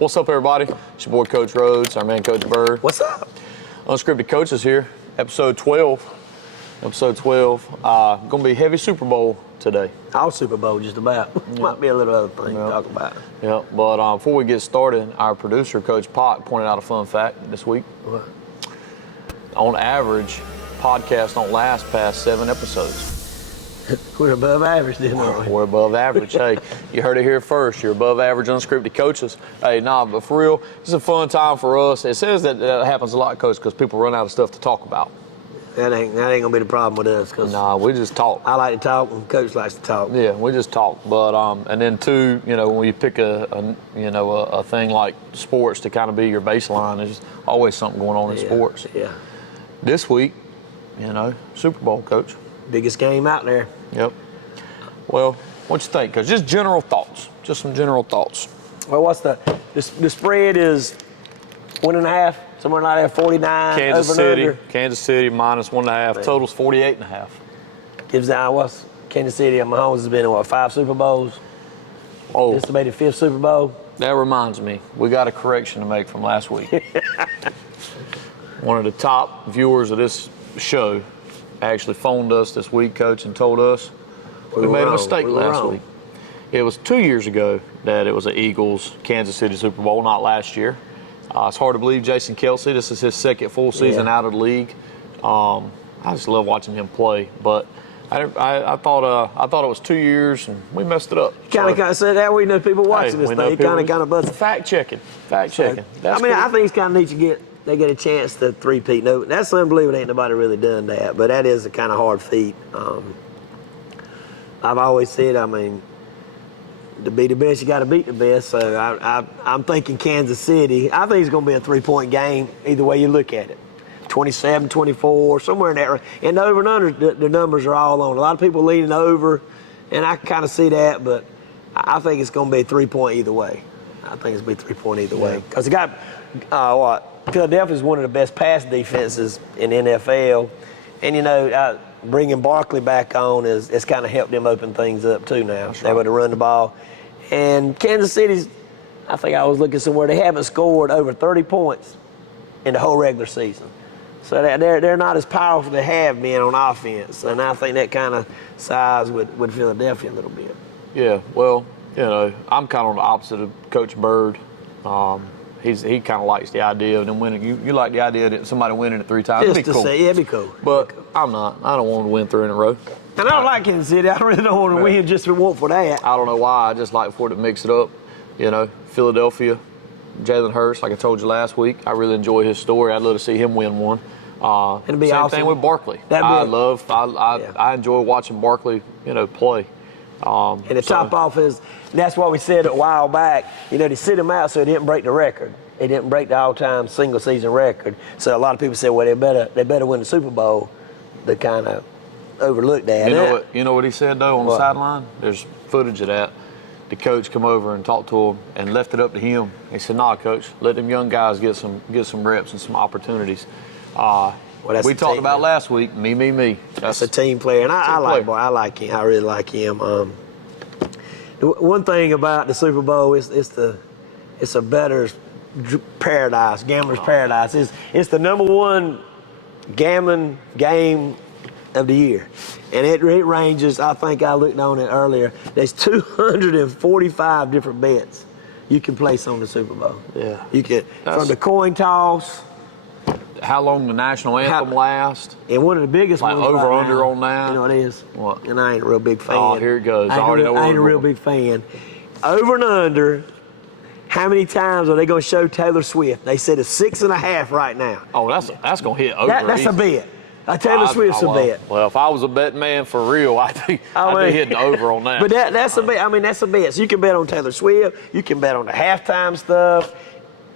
What's up, everybody? It's your boy, Coach Rhodes, our man, Coach Bird. What's up? Unscripted Coaches here, episode 12. Episode 12. Going to be heavy Super Bowl today. All Super Bowl, just about. Might be a little other thing to talk about. Yeah, but before we get started, our producer, Coach Pot, pointed out a fun fact this week. What? On average, podcasts don't last past 7 episodes. We're above average, then, aren't we? We're above average. Hey, you heard it here first. You're above average unscripted coaches. Hey, but for real, it's a fun time for us. It says that happens a lot, Coach, because people run out of stuff to talk about. That ain't gonna be the problem with us. Cause we just talk. I like to talk, and Coach likes to talk. Yeah, we just talk. But and then two, when you pick a thing like sports to kind of be your baseline, there's always something going on in sports. Yeah. This week, Super Bowl, Coach. Biggest game out there. Yep. Well, what you think, Coach? Just general thoughts. Just some general thoughts. Well, what's the spread is 1.5, somewhere like that, 49. Kansas over City. And under. Kansas City minus 1.5. Total's 48.5. Gives out what's Kansas City. Mahomes has been in 5 Super Bowls. Oh, Estimated 5th Super Bowl. That reminds me, we got a correction to make from last week. One of the top viewers of this show actually phoned us this week, Coach, and told us we made a mistake last week. It was 2 years ago that it was an Eagles-Kansas City Super Bowl, not last year. It's hard to believe Jason Kelce, this is his second full season out of the league. I just love watching him play, but I thought it was 2 years, and we messed it up. Kind of said that. We know people watching this thing. Kind of busted. Fact checking. I think it's kind of neat they get a chance to three-peat. No, that's unbelievable. Ain't nobody really done that, but that is a kind of hard feat. I've always said, to be the best, you got to beat the best. So I'm thinking Kansas City. I think it's going to be a 3-point game either way you look at it. 27, 24, somewhere in that range. And the over and under, the numbers are all on. A lot of people leaning over, and I kind of see that, but I think it's going to be a 3-point either way. I think it's going to be 3-point either way. Because it got, Philadelphia is one of the best pass defenses in the NFL. And, bringing Barkley back on it's kind of helped them open things up too now. That's right. They're able to run the ball. And Kansas City's, I think I was looking somewhere, they haven't scored over 30 points in the whole regular season. So they're not as powerful as they have been on offense. And I think that kind of sides with Philadelphia a little bit. Yeah, well, I'm kind of on the opposite of Coach Bird. He kind of likes the idea of them winning. You like the idea that somebody winning it 3 times. It'd be cool. It'd be cool. But I'm not. I don't want to win 3 in a row. And I don't like Kansas City. I really don't want to win just for that. I don't know why. I just like for it to mix it up. Philadelphia, Jalen Hurts, like I told you last week. I really enjoy his story. I'd love to see him win one. It'd be same awesome. thing with Barkley. I enjoy watching Barkley, play. And the top off is, that's what we said a while back, they sit him out so he didn't break the record. He didn't break the all-time single-season record. So a lot of people said, well, they better win the Super Bowl. They kind of overlooked that. You know what he said, though, on the sideline? There's footage of that. The coach come over and talked to him and left it up to him. He said, nah, Coach, let them young guys get some reps and some opportunities. We talked about last week, me. That's a team player, and I like him. I really like him. The one thing about the Super Bowl is it's a bettor's paradise, gambler's paradise. It's the #1 gambling game of the year, and it ranges. I think I looked on it earlier. There's 245 different bets you can place on the Super Bowl. Yeah, you can from the coin toss. How long the national anthem lasts. And one of the biggest ones over right under now, on that. You know what it is? What? And I ain't a real big fan. Oh, here it goes. I ain't a real big fan. Over and under, how many times are they going to show Taylor Swift? They said it's 6.5 right now. Oh, that's going to hit over. That's a bet. Taylor Swift's a bet. Well, if I was a betting man for real, I'd be hitting over on that. But that's a bet. That's a bet. So you can bet on Taylor Swift. You can bet on the halftime stuff.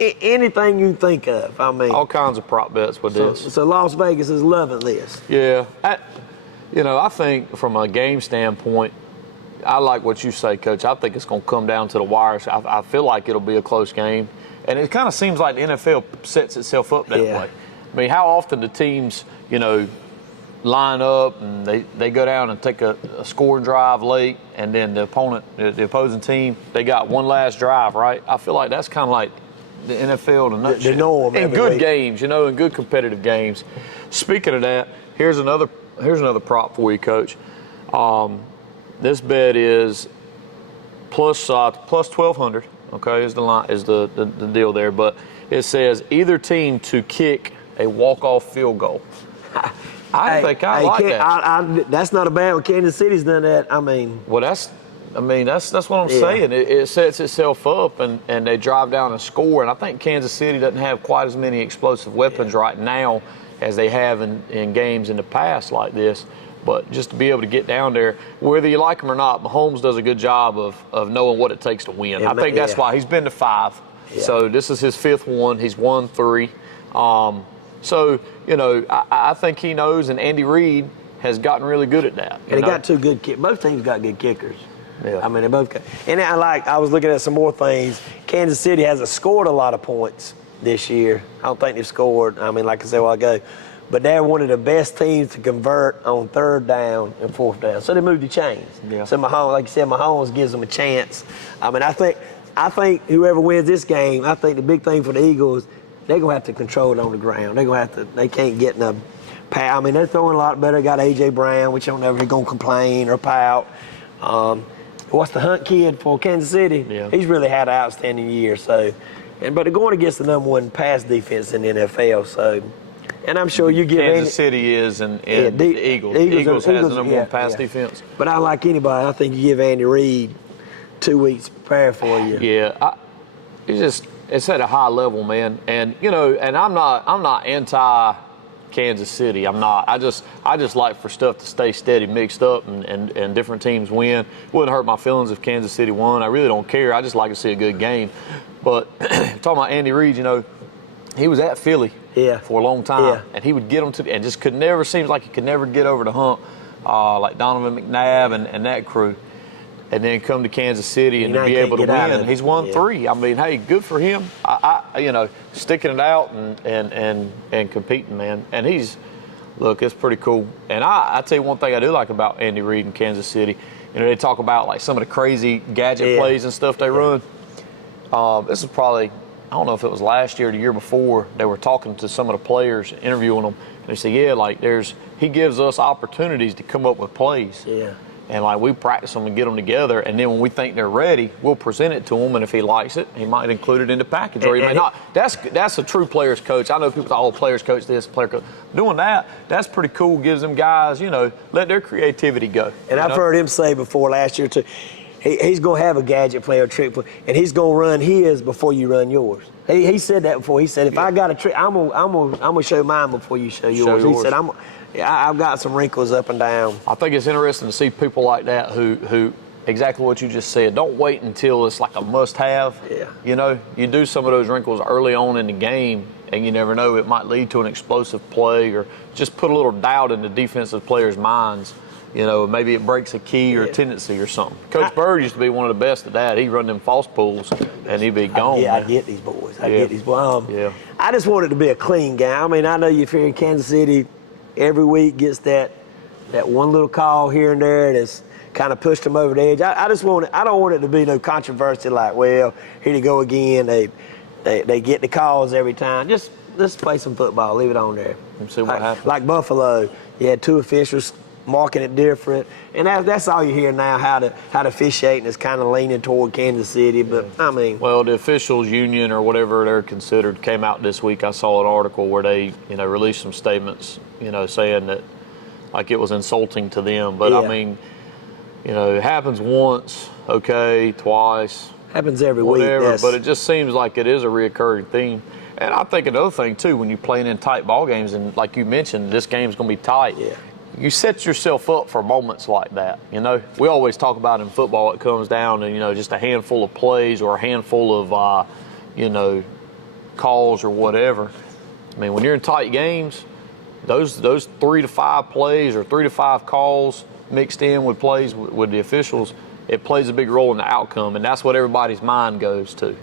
Anything you think of. All kinds of prop bets with this. So Las Vegas is loving this. Yeah. I think from a game standpoint, I like what you say, Coach. I think it's going to come down to the wires. I feel like it'll be a close game. And it kind of seems like the NFL sets itself up that way. I mean, how often do teams, line up and they go down and take a scoring drive late, and then the opposing team, they got one last drive, right? I feel like that's kind of like the NFL in a nutshell. The norm in every good week. games, in good competitive games. Speaking of that, here's another prop for you, Coach. This bet is plus 1,200. Okay, is the line, is the deal there, but it says either team to kick a walk-off field goal. I like that. That's not a bad one. Kansas City's done that. I mean, Well, that's what I'm saying. It sets itself up, and they drive down and score. And I think Kansas City doesn't have quite as many explosive weapons right now as they have in games in the past like this. But just to be able to get down there, whether you like him or not, Mahomes does a good job of knowing what it takes to win. I think that's why he's been to 5. Yeah. So this is his 5th one. He's won 3. So, I think he knows, and Andy Reid has gotten really good at that. and they got 2 good kickers. Both teams got good kickers. Yeah. I mean, they both got. And I was looking at some more things. Kansas City hasn't scored a lot of points this year. I don't think they've scored. I mean, like I said a while ago. But they're one of the best teams to convert on 3rd down and 4th down. So they moved the chains. Yeah. So Mahomes, like you said, Mahomes gives them a chance. I mean, I think whoever wins this game, I think the big thing for the Eagles, they're gonna have to control it on the ground. They can't get in a pass. I mean, they're throwing a lot better. Got A.J. Brown, which I don't know if he's gonna complain or pout. What's the Hunt kid for Kansas City? Yeah. He's really had an outstanding year. So, but they're going against the #1 pass defense in the NFL. So, and I'm sure you give Kansas City is and the Eagles. Eagles has the #1 pass defense. But I like anybody. I think you give Andy Reid 2 weeks to prepare for you. Yeah, it's at a high level, man. And and I'm not anti Kansas City. I'm not. I just like for stuff to stay steady, mixed up, and different teams win. It wouldn't hurt my feelings if Kansas City won. I really don't care. I just like to see a good game. But talking about Andy Reid, he was at Philly for a long time, and he would get them and just seems like he could never get over the hump, like Donovan McNabb and that crew. And then come to Kansas City and to be able to win. He's won 3. I mean, hey, good for him. Sticking it out and competing, man. And it's pretty cool. And I tell you one thing I do like about Andy Reid in Kansas City. They talk about like some of the crazy gadget plays and stuff they run. This is probably, I don't know if it was last year or the year before, they were talking to some of the players, interviewing them. And they said, he gives us opportunities to come up with plays. Yeah. And like we practice them and get them together, and then when we think they're ready, we'll present it to him. And if he likes it, he might include it in the package, or he may not. That's a true players coach. I know people say, "Oh, players coach this, player coach." Doing that's pretty cool. Gives them guys, let their creativity go. And I've heard him say before last year too, he's gonna have a gadget play or trick play, and he's gonna run his before you run yours. He said that before. He said, "If I got a trick, I'm gonna show mine before you show yours." He said, I've got some wrinkles up and down. I think it's interesting to see people like that who exactly what you just said. Don't wait until it's like a must-have. Yeah. You do some of those wrinkles early on in the game, and you never know, it might lead to an explosive play or just put a little doubt in the defensive players' minds. Maybe it breaks a key or a tendency or something. Coach Bird used to be one of the best at that. He'd run them false pools, and he'd be gone. I get these boys. I get these boys. I just want it to be a clean game. I mean, I know you're here in Kansas City. Every week gets that one little call here and there that's kind of pushed them over the edge. I don't want it to be no controversy like, well, here they go again. They get the calls every time. Just let's play some football. Leave it on there. And see what happens. Like Buffalo, you had 2 officials marking it different, and that's all you hear now. How the officiating is kind of leaning toward Kansas City, but I mean, well, the officials union or whatever they're considered came out this week. I saw an article where they released some statements, saying that like it was insulting to them. But I mean, it happens once, okay, twice, happens every whatever. week. But it just seems like it is a reoccurring theme. And I think another thing too, when you're playing in tight ball games, and like you mentioned, this game's going to be tight. Yeah. You set yourself up for moments like that. We always talk about in football, it comes down to just a handful of plays or a handful of calls or whatever. I mean, when you're in tight games, those 3 to 5 plays or 3 to 5 calls mixed in with plays with the officials, it plays a big role in the outcome, and that's what everybody's mind goes to.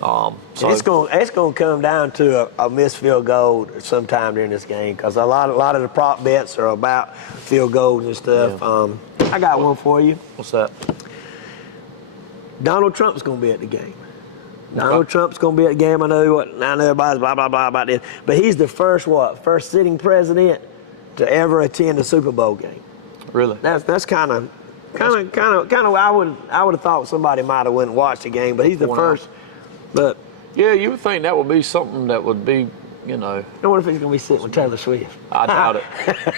So It's going to come down to a missed field goal sometime during this game because a lot of the prop bets are about field goals and stuff. I got one for you. what's that? Donald Trump's going to be at the game. Donald Trump's going to be at the game. I know everybody's blah, blah, blah about this. But he's the first sitting president to ever attend a Super Bowl game. Really? That's kind of I would have thought somebody might have went and watched the game, but he's the first. But Yeah, you would think that would be something that would be, I wonder if he's going to be sitting with Taylor Swift. I doubt it.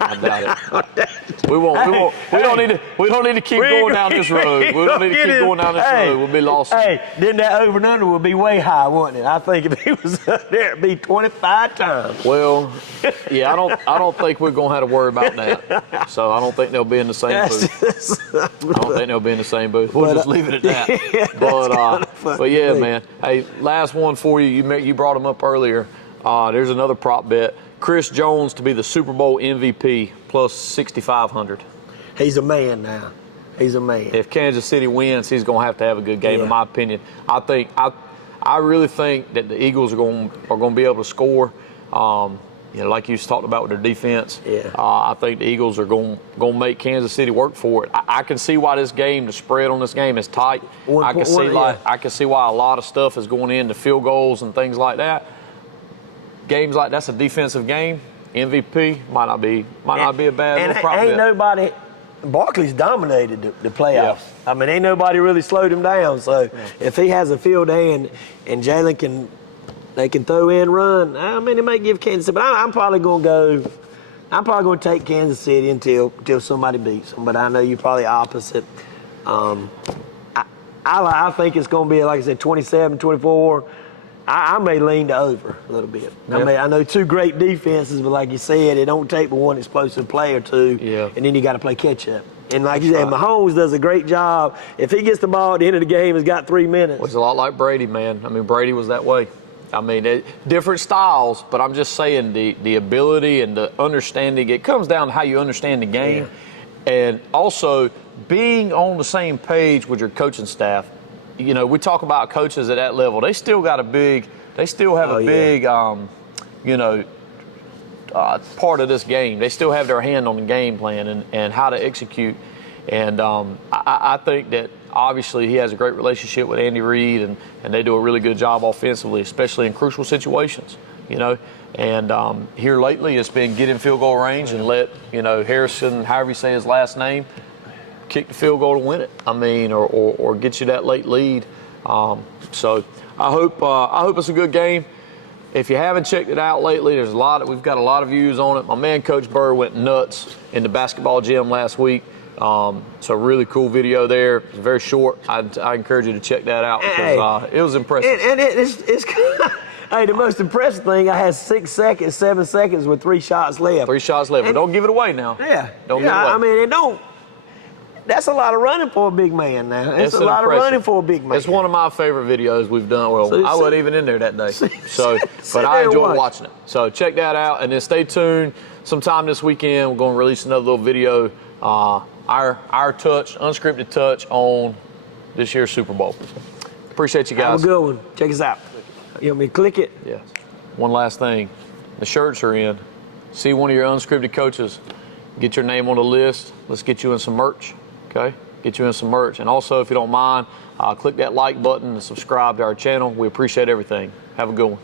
I doubt it. We don't need to keep going down this road. We don't need to keep going down this road. We'll be lost. Hey, then that over and under would be way high, wouldn't it? I think if he was up there, it'd be 25 times. Well, yeah, I don't think we're gonna have to worry about that. So I don't think they'll be in the same booth. I don't think they'll be in the same booth. We'll just leave it at that. Yeah, but yeah, man. Hey, last one for you. You brought him up earlier. There's another prop bet. Chris Jones to be the Super Bowl MVP plus 6,500. He's a man now. He's a man. If Kansas City wins, he's going to have a good game, in my opinion. I really think that the Eagles are going to be able to score. Like you talked about with their defense. Yeah. I think the Eagles are going to make Kansas City work for it. I can see why the spread on this game is tight. I can see why a lot of stuff is going into field goals and things like that. Games like that's a defensive game. MVP might not be a bad little prop bet. Ain't nobody. Barkley's dominated the playoffs. Yeah. I mean, ain't nobody really slowed him down. So if he has a field day and Jalen can throw in, run. I mean, it might give Kansas City, but I'm probably going to take Kansas City until somebody beats them. But I know you're probably opposite. I think it's going to be, like I said, 27-24. I may lean to over a little bit. Yeah. I know two great defenses, but like you said, it don't take but one explosive play or two, and then you got to play catch up. And like you said, Mahomes does a great job. If he gets the ball at the end of the game, he's got 3 minutes. It's a lot like Brady, man. I mean, Brady was that way. I mean, different styles, but I'm just saying the ability and the understanding. It comes down to how you understand the game, and also being on the same page with your coaching staff. We talk about coaches at that level. They still have a big, part of this game. They still have their hand on the game plan and how to execute. And I think that obviously he has a great relationship with Andy Reid, and they do a really good job offensively, especially in crucial situations. And here lately it's been get in field goal range and let Harrison, however you say his last name, kick the field goal to win it. I mean, or get you that late lead. So I hope it's a good game. If you haven't checked it out lately, we've got a lot of views on it. My man Coach Burr went nuts in the basketball gym last week. So really cool video there. It's very short. I encourage you to check that out because it was impressive. And it's hey, the most impressive thing, I had 7 seconds with 3 shots left. 3 shots left, but don't give it away now. Yeah. Don't give it away. I mean, that's a lot of running for a big man now. It's a lot of running for a big man. It's one of my favorite videos we've done. Well, I wasn't even in there that day. But I enjoyed watching it. So check that out, and then stay tuned. Sometime this weekend, we're going to release another little video, our touch, unscripted touch on this year's Super Bowl. Appreciate you guys. Have a good one. Check us out. You want me to click it? Yes. One last thing. The shirts are in. See one of your unscripted coaches. Get your name on the list. Let's get you in some merch. Okay, get you in some merch. And also, if you don't mind, click that like button and subscribe to our channel. We appreciate everything. Have a good one.